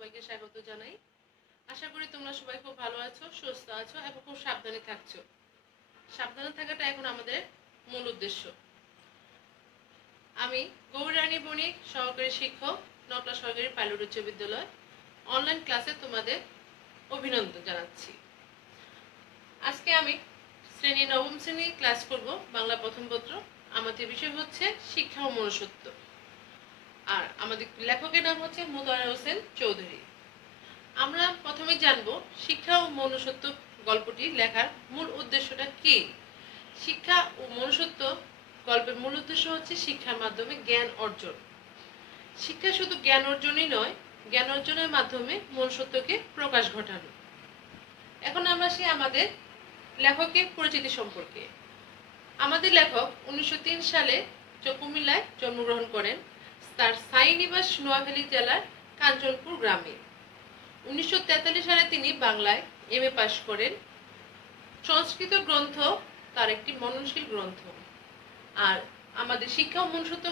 সবাইকে স্বাগত জানাই। আশা করি তোমরা সবাই খুব ভালো আছো, সুস্থ আছো এবং খুব সাবধানে থাকছো। সাবধানে থাকাটা এখন আমাদের মূল উদ্দেশ্য। আমি গৌরানী বণিক, সহকারী শিক্ষক, নকলা সরকারি পাইলট উচ্চ বিদ্যালয় অনলাইন ক্লাসে তোমাদের অভিনন্দন জানাচ্ছি। আজকে আমি শ্রেণী নবম শ্রেণী ক্লাস করব, বাংলা প্রথম পত্র। আমাদের বিষয় হচ্ছে শিক্ষা ও মনুষ্যত্ব, আর আমাদের লেখকের নাম হচ্ছে মোতাহার হোসেন চৌধুরী। আমরা প্রথমে জানব শিক্ষা ও মনুষ্যত্ব গল্পটি লেখার মূল উদ্দেশ্যটা কি। শিক্ষা ও মনুষ্যত্ব গল্পের মূল উদ্দেশ্য হচ্ছে শিক্ষার মাধ্যমে জ্ঞান অর্জন। শিক্ষা শুধু জ্ঞান অর্জনই নয়, জ্ঞান অর্জনের মাধ্যমে মনুষ্যত্বকে প্রকাশ ঘটানো। এখন আমরা আসি আমাদের লেখকের পরিচিতি সম্পর্কে। আমাদের লেখক 1903 সালে কুমিল্লায় জন্মগ্রহণ করেন। তার স্থায়ী নিবাস নোয়াখালী জেলার কাঞ্চনপুর গ্রামে। 1943 সালে তিনি বাংলায় এমএ পাশ করেন। সংস্কৃত গ্রন্থ তার একটি মননশীল গ্রন্থ, আর আমাদের শিক্ষা ও মনুষ্যত্ব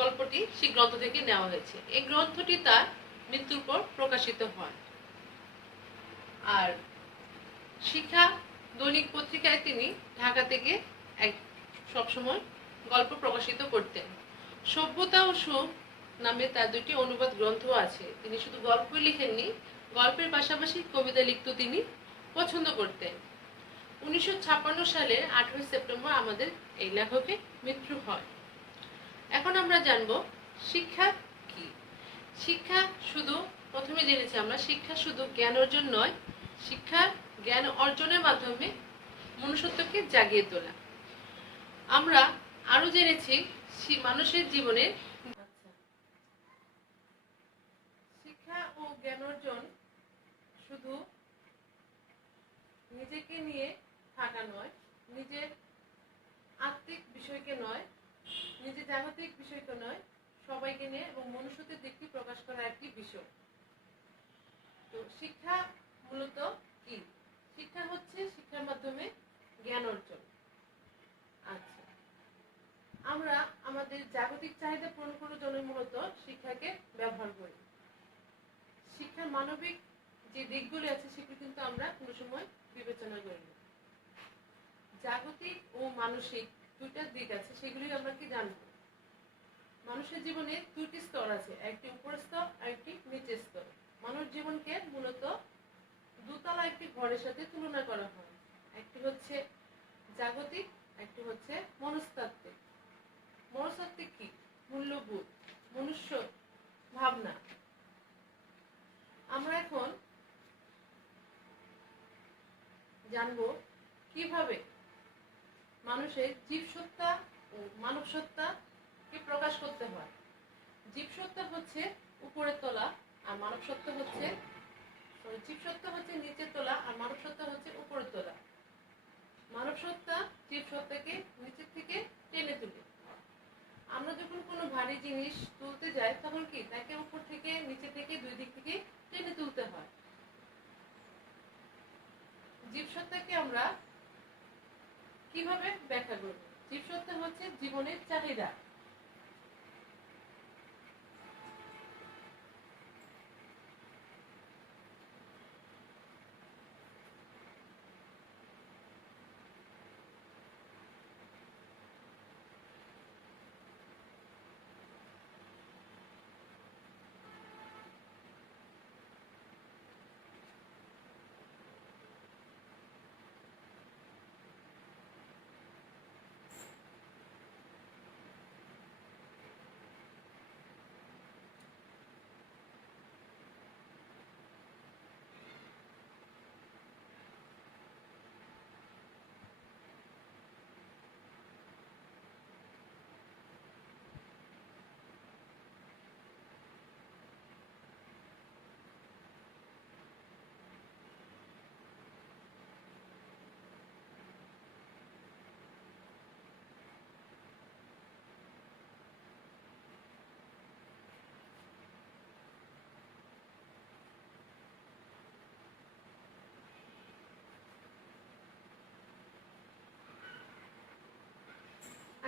গল্পটি সেই গ্রন্থ থেকে নেওয়া হয়েছে। এই গ্রন্থটি তার মৃত্যুর পর প্রকাশিত হয়। আর শিক্ষা দৈনিক পত্রিকায় তিনি ঢাকা থেকে সবসময় গল্প প্রকাশিত করতেন। সভ্যতা ও সুখ নামে তার দুটি অনুবাদ গ্রন্থ আছে। তিনি শুধু গল্পই লিখেননি, গল্পের পাশাপাশি কবিতা লিখতে তিনি পছন্দ করতেন। 1956 সালে 18 সেপ্টেম্বর আমাদের এই লেখকের মৃত্যু হয়। এখন আমরা জানব শিক্ষা কি। শিক্ষা শুধু, প্রথমে জেনেছি আমরা, শিক্ষা শুধু জ্ঞান অর্জন নয়, শিক্ষা জ্ঞান অর্জনের মাধ্যমে মনুষ্যত্বকে জাগিয়ে তোলা। আমরা আরো জেনেছি মানুষের জীবনে শিক্ষা ও জ্ঞান অর্জন শুধু নিজেকে নিয়ে থাকা নয়, নিজের আত্মিক বিষয়কে নয়, নিজের জাগতিক বিষয়কে নয়, সবাইকে নিয়ে এবং মনুষ্যত্বের দিকটি প্রকাশ করার একটি বিষয়। তো শিক্ষা মূলত কি? শিক্ষা হচ্ছে শিক্ষার মাধ্যমে জ্ঞান অর্জন। আচ্ছা, আমরা আমাদের জাগতিক চাহিদা পূরণ করার জন্য মূলত শিক্ষাকে ব্যবহার করি। শিক্ষার মানবিক যে দিকগুলি আছে সেগুলো কিন্তু আমরা কোনো সময় বিবেচনা করি না। জাগতিক ও মানসিক দুইটা দিক আছে, সেগুলি আমরা কি জানবো। মানুষের জীবনে দুটি স্তর আছে, একটি উপরের স্তর আর একটি নিচের স্তর। মানব জীবনকে মূলত দুতলা একটি ঘরের সাথে তুলনা করা হয়। একটি হচ্ছে জাগতিক, একটি হচ্ছে মনস্তাত্ত্বিক। মনস্তাত্ত্বিক কি? মূল্যবোধ, মনুষ্য ভাবনা। আমরা এখন জানবো কিভাবে মানুষের জীবসত্তা ও মানব সত্তাকে প্রকাশ করতে হয়। জীবসত্তা হচ্ছে উপরের তলা আর মানব সত্তা হচ্ছে, জীবসত্তা হচ্ছে নিচের তলা আর মানব সত্তা হচ্ছে উপরের তলা। মানব সত্তা জীবসত্তাকে নিচের থেকে টেনে তুলে। আমরা যখন কোনো ভারী জিনিস তুলতে যাই তখন কি তাকে উপর থেকে, নিচে থেকে, দুই দিক থেকে টেনে তুলতে হয়। জীবসত্তাকে আমরা কিভাবে ব্যাখ্যা করব? জীবসত্তা হচ্ছে জীবনের চাহিদা।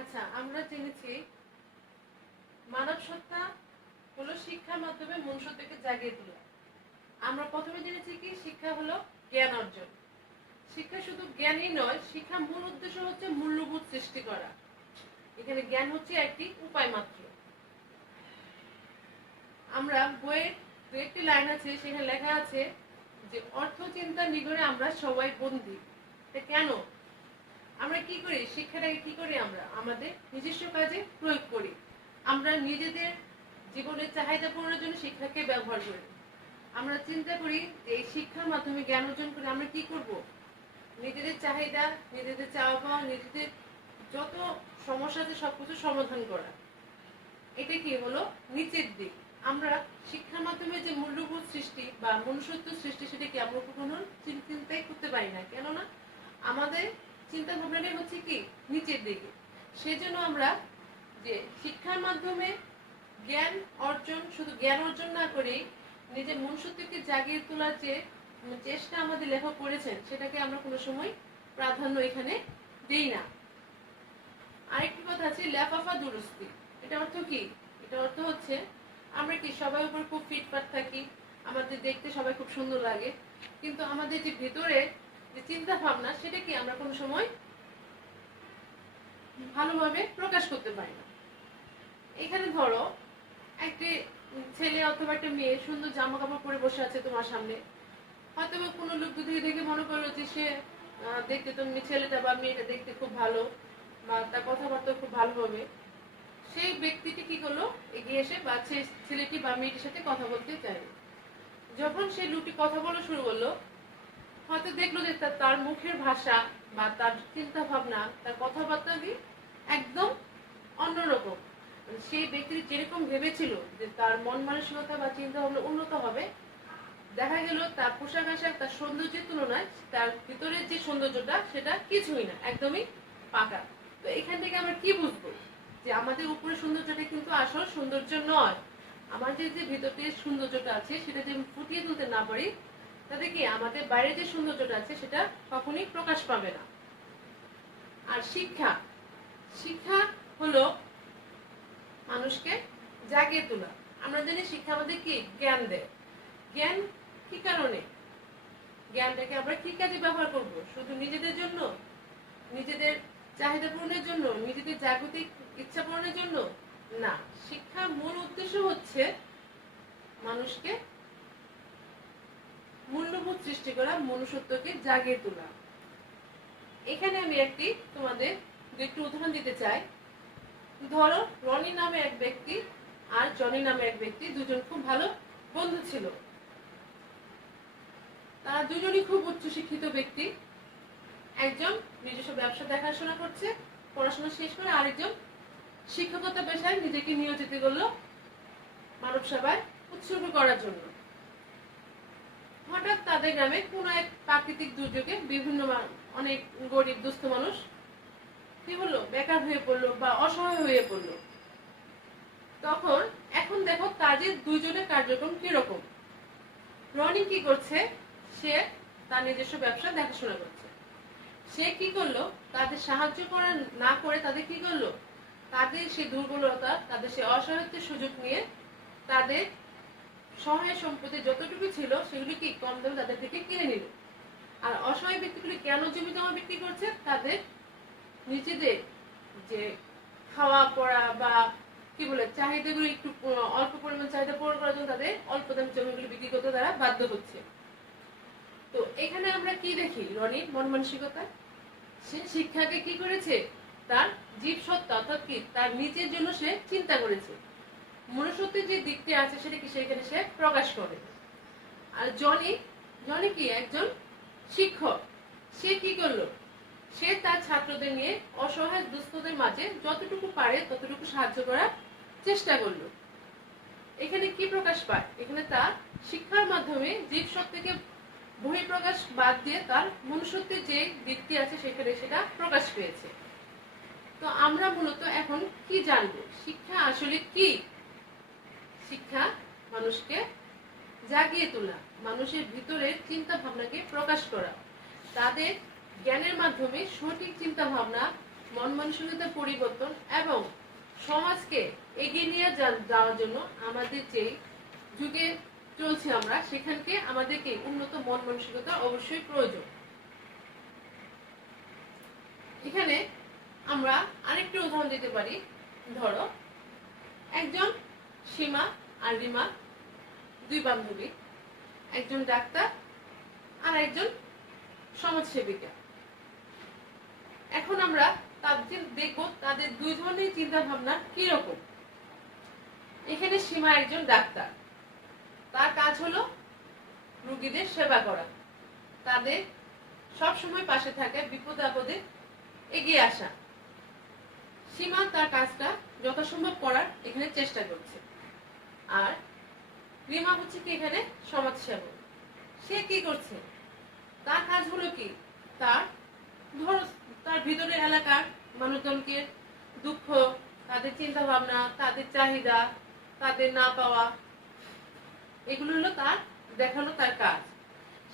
আচ্ছা, আমরা জেনেছি মানব সত্তা হলো শিক্ষার মাধ্যমে মনুষ্যত্বকে জাগিয়ে তোলা। আমরা প্রথমে জেনেছি কি শিক্ষা হলো জ্ঞান অর্জন। শিক্ষা শুধু জ্ঞানই নয়, শিক্ষার মূল উদ্দেশ্য হচ্ছে মূল্যবোধ সৃষ্টি করা। এখানে জ্ঞান হচ্ছে একটি উপায় মাত্র। আমরা বইয়ের দু একটি লাইন আছে, সেখানে লেখা আছে যে অর্থ চিন্তা নিগড়ে আমরা সবাই বন্দী। কেন আমরা কি করি, শিক্ষাটাকে কি করি, আমরা আমাদের নিজস্ব কাজে প্রয়োগ করি। আমরা নিজেদের জীবনের চাহিদা পূরণের জন্য শিক্ষাকে ব্যবহার করি। আমরা চিন্তা করি যে এই শিক্ষার মাধ্যমে জ্ঞান অর্জন করে আমরা কি করব, নিজেদের চাহিদা, নিজেদের চাওয়া পাওয়া, নিজেদের যত সমস্যা আছে সবকিছু সমাধান করা। এটা কি হলো নিচের দিক। আমরা শিক্ষার মাধ্যমে যে মূল্যবোধ সৃষ্টি বা মনুষ্যত্ব সৃষ্টি, সেটা কি আমরা কখনো চিন্তাই করতে পারি না। কেননা আমাদের চিন্তা ভাবনাটাই হচ্ছে কি নিচের দিকে। সেজন্য আমরা যে শিক্ষার মাধ্যমে জ্ঞান অর্জন, শুধু জ্ঞান অর্জন না করে নিজের মনুষ্যত্বকে জাগিয়ে তোলার যে চেষ্টা আমাদের লেখক করেছেন, সেটাকে আমরা কোনো সময় প্রাধান্য এখানে দেই না। আরেকটি কথা আছে লেফাফা দুরস্তি। এটা অর্থ কি? এটা অর্থ হচ্ছে আমরা কি সবাই উপর খুব ফিটফাট থাকি, আমাদের দেখতে সবাই খুব সুন্দর লাগে, কিন্তু আমাদের যে ভেতরে যে চিন্তা ভাবনা, সেটা কি আমরা কোনো সময় ভালোভাবে প্রকাশ করতে পারি না। এখানে ধরো একটি ছেলে অথবা একটা মেয়ে সুন্দর জামা কাপড় পরে বসে আছে তোমার সামনে, হয়তো কোনো লোক দেখে দেখে মনে করলো যে সে দেখতে, তুমি ছেলেটা বা মেয়েটা দেখতে খুব ভালো বা তার কথাবার্তা খুব ভালো হবে। সেই ব্যক্তিটি কি করলো, এগিয়ে এসে বা ছেলেটি বা মেয়েটির সাথে কথা বলতে চাইলো। যখন সেই লোকটি কথা বলা শুরু করলো, হয়তো দেখলো যে তার মুখের ভাষা বা তার চিন্তা ভাবনা, তার কথাবার্তা একদম অন্যরকম। সেই ব্যক্তি যেরকম ভেবেছিল যে তার মন মানসিকতা বা চিন্তা ভাবনা উন্নত হবে, দেখা গেল তার পোশাক আশাক, তার সৌন্দর্যের তুলনায় তার ভিতরের যে সৌন্দর্যটা, সেটা কিছুই না, একদমই পাকা। তো এখান থেকে আমরা কি বুঝবো যে আমাদের উপরে সৌন্দর্যটা কিন্তু আসল সৌন্দর্য নয়। আমাদের যে ভিতরের সৌন্দর্যটা আছে, সেটা যদি ফুটিয়ে তুলতে না পারি, তাতে কি আমাদের বাইরে যে সৌন্দর্যটা আছে সেটা কখনোই প্রকাশ পাবে না। আর শিক্ষা, শিক্ষা হলো মানুষকে জাগিয়ে তোলা। আমরা জানি শিক্ষা আমাদের কি জ্ঞান দেয়। জ্ঞান কি কারণে, জ্ঞানটাকে আমরা কি কাজে ব্যবহার করব? শুধু নিজেদের জন্য, নিজেদের চাহিদা পূরণের জন্য, নিজেদের জাগতিক ইচ্ছা পূরণের জন্য না। শিক্ষার মূল উদ্দেশ্য হচ্ছে মানুষকে মূল্যবোধ সৃষ্টি করা, মনুষ্যত্বকে জাগিয়ে তোলা। এখানে আমি তোমাদের একটু উদাহরণ দিতে চাই। ধরো রনি নামে এক ব্যক্তি আর জনি নামে এক ব্যক্তি, দুজন খুব ভালো বন্ধু ছিল। তারা দুজনই খুব উচ্চশিক্ষিত ব্যক্তি। একজন নিজস্ব ব্যবসা দেখাশোনা করছে পড়াশোনা শেষ করে, আরেকজন শিক্ষকতা পেশায় নিজেকে নিয়োজিত করলো মানব সেবায় উৎসর্গ করার জন্য। হঠাৎ তাদের গ্রামে কোনো এক প্রাকৃতিক দুর্যোগে বিভিন্ন অনেক গরিব দুস্থ মানুষ কি হলো, বেকার হয়ে পড়লো বা অসহায় হয়ে পড়লো। তখন এখন দেখো তাদের দুইজনের কার্যক্রম কিরকম। রনি কি করছে, সে তার নিজস্ব ব্যবসা দেখাশোনা করছে। সে কি করলো, তাদের সাহায্য করা না করে তাদের কি করলো, তাদের সে দুর্বলতা, তাদের সে অসহায়ত্বের সুযোগ নিয়ে তাদের সহায় সম্পত্তি যতটুকু ছিল সেগুলি কি কম দামে তাদের থেকে কিনে নিল। আর অসহায় ব্যক্তিগুলি কেন জমি জমা বিক্রি করছে, তাদের নিজেদের যে খাওয়া পড়া বা কি বলে চাহিদাগুলো একটু অল্প পরিমাণ চাহিদা পূরণ করার জন্য তাদের অল্প দামি জমিগুলি বিক্রি করতে তারা বাধ্য হচ্ছে। তো এখানে আমরা কি দেখি, রনির মন মানসিকতা, সে শিক্ষাকে কি করেছে, তার জীব সত্তা অর্থাৎ কি তার নিজের জন্য সে চিন্তা করেছে। মনুষ্যত্বের যে দিকটি আছে সেটা কি সেখানে সে প্রকাশ করে। আর জনি কি একজন শিক্ষক, সে কি করলো, সে তার ছাত্রদের নিয়ে অসহায় দুস্থদের মাঝে যতটুকু পারে ততটুকু সাহায্য করার চেষ্টা করলো। এখানে কি প্রকাশ পায়, এখানে তার শিক্ষার মাধ্যমে জীব সত্তাকে বহিঃপ্রকাশ বাদ দিয়ে তার মনুষ্যত্বের যে দিকটি আছে সেখানে সেটা প্রকাশ পেয়েছে। তো আমরা মূলত এখন কি জানবো, শিক্ষা আসলে কি? শিক্ষা মানুষকে জাগিয়ে তোলা, মানুষের ভিতরে চিন্তা ভাবনাকে প্রকাশ করা, তাদের জ্ঞানের মাধ্যমে সঠিক চিন্তা ভাবনা, মন মানসিকতা পরিবর্তন এবং সমাজকে এগিয়ে নিয়ে যাওয়ার জন্য আমাদের যে যুগে চলছি আমরা, সেখানকে আমাদেরকে উন্নত মন মানসিকতা অবশ্যই প্রয়োজন। এখানে আমরা আরেকটি উদাহরণ দিতে পারি। ধরো একজন সীমা আর রিমা, দুই বান্ধবী, একজন ডাক্তার আর একজন সমাজসেবিকা। এখন আমরা তাদের দেখব তাদের দুই ধরনের চিন্তা ভাবনা কি রকম। এখানে সীমা একজন ডাক্তার, তার কাজ হলো রোগীদের সেবা করা, তাদের সব সময় পাশে থাকে, বিপদ আপদে এগিয়ে আসা। সীমা তার কাজটা যথাসম্ভব করার এখানে চেষ্টা করছে। আর রিমা হচ্ছে কি এখানে সমাজসেবক। সে কি করছে, তার কাজ হলো কি, তার ধরো তার ভিতরের এলাকার মানুষজনকে দুঃখ, তাদের চিন্তা ভাবনা, তাদের চাহিদা, তাদের না পাওয়া, এগুলো হলো তার দেখানো তার কাজ।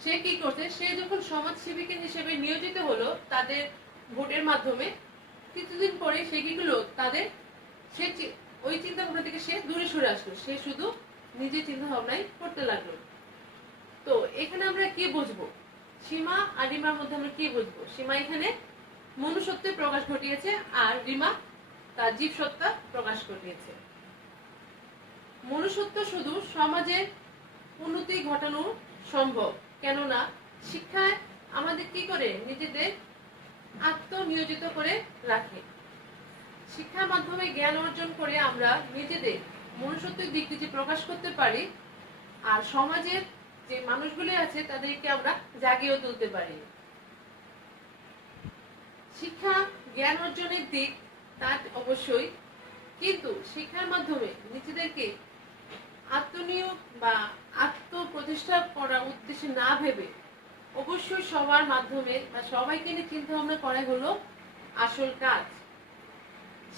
সে কি করছে, সে যখন সমাজসেবিকা হিসেবে নিয়োজিত হলো তাদের ভোটের মাধ্যমে, কিছুদিন পরে সে কি করলো, তাদের সে ওই চিন্তা ভাবনা থেকে সে দূরে সরে আসলো, সে শুধু নিজের চিন্তা ভাবনাই করতে লাগলো। তো এখানে আমরা কি বুঝবো, সীমা আর রিমার মধ্যে আমরা কি বুঝবো? সীমা এখানে মনুষ্যত্বের প্রকাশ ঘটিয়েছে আর রিমা তার জীবসত্তা প্রকাশ ঘটিয়েছে। মনুষ্যত্ব শুধু সমাজের উন্নতি ঘটানো সম্ভব, কেননা শিক্ষায় আমাদের কি করে নিজেদের আত্মনিয়োজিত করে রাখে। শিক্ষার মাধ্যমে জ্ঞান অর্জন করে আমরা নিজেদের মনুষ্যত্বের দিকটি যে প্রকাশ করতে পারি, আর সমাজের যে মানুষগুলি আছে তাদেরকে আমরা জাগিয়ে তুলতে পারি। শিক্ষা জ্ঞান অর্জনের দিক তা অবশ্যই, কিন্তু শিক্ষার মাধ্যমে নিজেদেরকে আত্মনিয়োগ বা আত্মপ্রতিষ্ঠা করার উদ্দেশ্যে না ভেবে অবশ্যই সবার মাধ্যমে বা সবাইকে নিয়ে চিন্তা ভাবনা করা হলো আসল কাজ।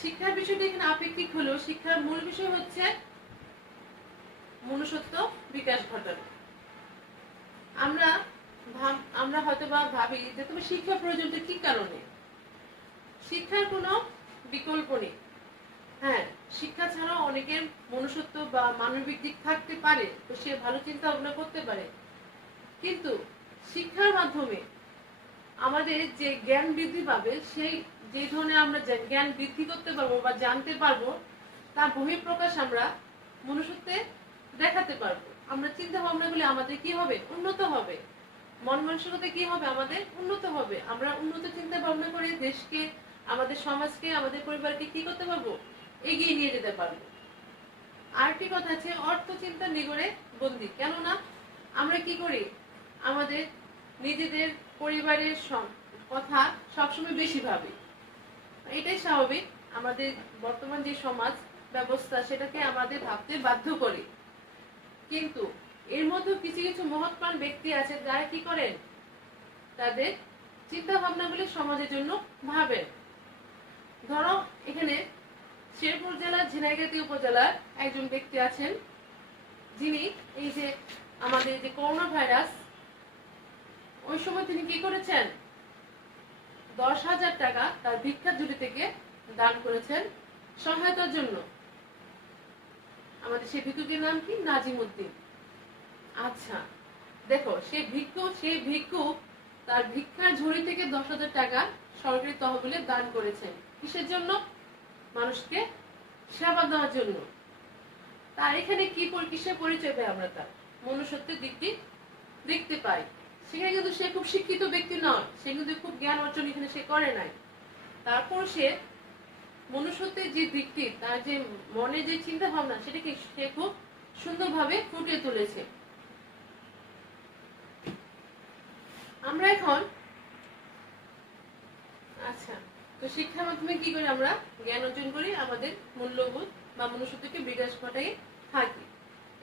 শিক্ষার বিষয়টি এখানে আপেক্ষিক হলেও শিক্ষার মূল বিষয় হচ্ছে মনুষ্যত্ব বিকাশ ঘটানো। আমরা হয়তো বা ভাবি যে তুমি শিক্ষা প্রয়োজনটা কি কারণে। শিক্ষার কোনো বিকল্প নেই। হ্যাঁ, শিক্ষা ছাড়াও অনেকের মনুষ্যত্ব বা মানবিক দিক থাকতে পারে, তো সে ভালো চিন্তা ভাবনা করতে পারে, কিন্তু শিক্ষার মাধ্যমে আমাদের যে জ্ঞান বৃদ্ধি পাবে, সেই যে ধরনের আমরা জ্ঞান বৃদ্ধি করতে পারবো বা জানতে পারবো, তার বহিঃপ্রকাশ আমরা মনুষ্যত্বে দেখাতে পারবো। আমরা চিন্তা ভাবনাগুলি আমাদের কি হবে, উন্নত হবে। মন মানসিকতা কি হবে, আমাদের উন্নত হবে। আমরা উন্নত চিন্তা ভাবনা করে দেশকে, আমাদের সমাজকে, আমাদের পরিবারকে কি করতে পারবো, এগিয়ে নিয়ে যেতে পারবো। আরেকটি কথা আছে, অর্থ চিন্তা নিগড়ে বন্দী। কেননা আমরা কি করি, আমাদের নিজেদের পরিবারের কথা সবসময় বেশি ভাবি। এটাই স্বাভাবিক, আমাদের বর্তমান যে সমাজ ব্যবস্থা সেটাকে আমাদের ভাবতে বাধ্য করে। কিন্তু এর মধ্যে কিছু কিছু মহৎমান ব্যক্তি আছে যারা কি করেন, তাদের চিন্তা ভাবনাগুলি সমাজের জন্য ভাবেন। ধরো এখানে শেরপুর জেলার ঝিনাইগাতি উপজেলার একজন ব্যক্তি আছেন, যিনি এই যে আমাদের যে করোনা ভাইরাস, ওই সময় তিনি কি করেছেন, 10,000 টাকা তার ভিক্ষার ঝুলি থেকে দান করেছেন সহায়তার জন্য। আমাদের সেই ভিক্ষুকের নাম কি, নাজিম উদ্দিন। আচ্ছা দেখো, সেই ভিক্ষুক তার ভিক্ষার ঝুড়ি থেকে 10,000 টাকা সরকারি তহবিলে দান করেছেন। কিসের জন্য? মানুষকে সেবা দেওয়ার জন্য। তার এখানে কিসের পরিচয় দেয়, আমরা তার মনুষ্যত্বের দিকটি দেখতে পাই। সেখানে কিন্তু সে খুব শিক্ষিত ব্যক্তি নয়, সে কিন্তু খুব জ্ঞান অর্জন এখানে সে করে নাই। তারপর সে মনুষ্যত্বের যে দিকটি, তার যে মনে যে চিন্তা ভাবনা, সেটাকে সে খুব সুন্দরভাবে ফুটিয়ে তুলেছে। আমরা এখন আচ্ছা, তো শিক্ষার মাধ্যমে কি করি, আমরা জ্ঞান অর্জন করি, আমাদের মূল্যবোধ বা মনুষ্যত্বকে বিকাশ ঘটাই থাকি।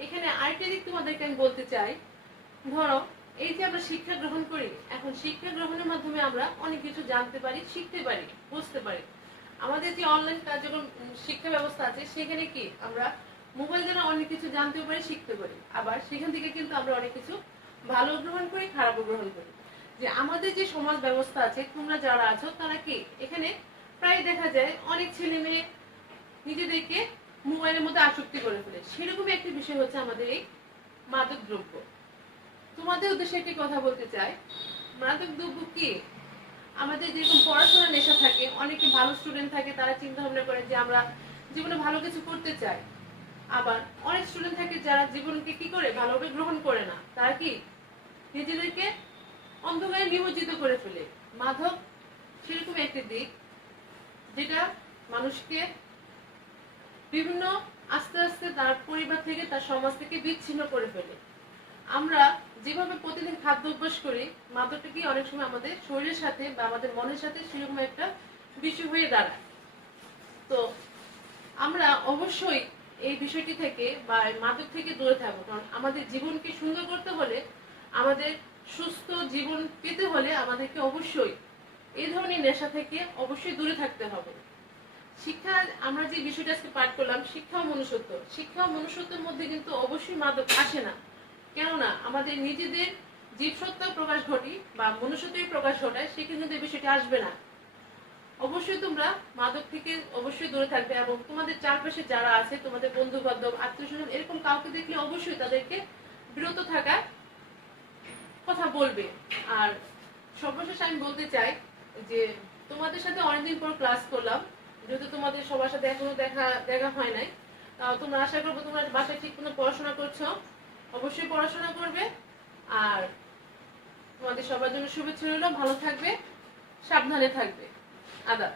এখানে আরেকটা দিক তোমাদেরকে আমি বলতে চাই। ধরো এই যে আমরা শিক্ষা গ্রহণ করি, এখন শিক্ষা গ্রহণের মাধ্যমে আমরা অনেক কিছু জানতে পারি, শিখতে পারি, বুঝতে পারি। আমাদের যে অনলাইন কার্যক্রম শিক্ষা ব্যবস্থা আছে, সেখানে কি আমরা মোবাইল দ্বারা অনেক কিছু জানতেও পারি, শিখতে পারি। আবার সেখান থেকে কিন্তু আমরা অনেক কিছু ভালো গ্রহণ করি, খারাপ গ্রহণ করি। যে আমাদের যে সমাজ ব্যবস্থা আছে, তোমরা যারা আছো তারা কি, এখানে প্রায় দেখা যায় অনেক ছেলে মেয়ে নিজেদেরকে মোবাইলের মধ্যে আসক্তি করে ফেলে। সেরকমই একটি বিষয় হচ্ছে আমাদের এই মাদক দ্রব্য। তোমাদের উদ্দেশ্যে একটি কথা বলতে চাই, মাদক দ্রব্য কি? আমাদের যেরকম পড়াশোনার নেশা থাকে, অনেকে ভালো স্টুডেন্ট থাকে, তারা চিন্তা ভাবনা করে যে আমরা জীবনে ভালো কিছু করতে চাই। আবার অনেক স্টুডেন্ট থাকে যারা জীবনকে কি করে ভালোভাবে গ্রহণ করে না, তারা কি নিজেদেরকে অন্ধকারে নিমজ্জিত করে ফেলে। মাদক সেরকম একটি দিক যেটা মানুষকে বিভিন্ন আস্তে আস্তে তার পরিবার থেকে, তার সমাজ থেকে বিচ্ছিন্ন করে ফেলে। আমরা যেভাবে প্রতিদিন খাদ্য অভ্যাস করি, মাদকটা কি অনেক সময় আমাদের শরীরের সাথে বা আমাদের মনের সাথে সেরকম একটা বিষয় হয়ে দাঁড়ায়। তো আমরা অবশ্যই এই বিষয়টি থেকে বা মাদক থেকে দূরে থাকবো, কারণ আমাদের জীবনকে সুন্দর করতে হলে, আমাদের সুস্থ জীবন পেতে হলে আমাদেরকে অবশ্যই এই ধরনের নেশা থেকে অবশ্যই দূরে থাকতে হবে। শিক্ষা, আমরা যে বিষয়টা আজকে পাঠ করলাম, শিক্ষা ও মনুষ্যত্ব, শিক্ষা ও মনুষ্যত্বের মধ্যে কিন্তু অবশ্যই মাদক আসে না। কেননা আমাদের নিজেদের জীবসত্তা প্রকাশ ঘটি বা মনুষ্যত্বের প্রকাশ ঘটায়, সেখানে কিন্তু এই বিষয়টি আসবে না। অবশ্যই তোমরা মাদক থেকে অবশ্যই দূরে থাকবে, এবং তোমাদের চারপাশে যারা আছে, তোমাদের বন্ধু বান্ধব, আত্মীয় স্বজন, এরকম কাউকে দেখলে অবশ্যই তাদেরকে বিরত থাকার কথা বলবে। আর সর্বশেষ আমি বলতে চাই যে তোমাদের সাথে অনেকদিন পর ক্লাস করলাম, যেহেতু তোমাদের সবার সাথে এখনো দেখা হয় নাই, তোমরা আশা করবো তোমরা বাসায় ঠিক মতো পড়াশোনা করছো। অবশ্যই পড়াশোনা করবে, আর তোমাদের সবার জন্য শুভেচ্ছা রইল। ভালো থাকবে, সাবধানে থাকবে। আদাব।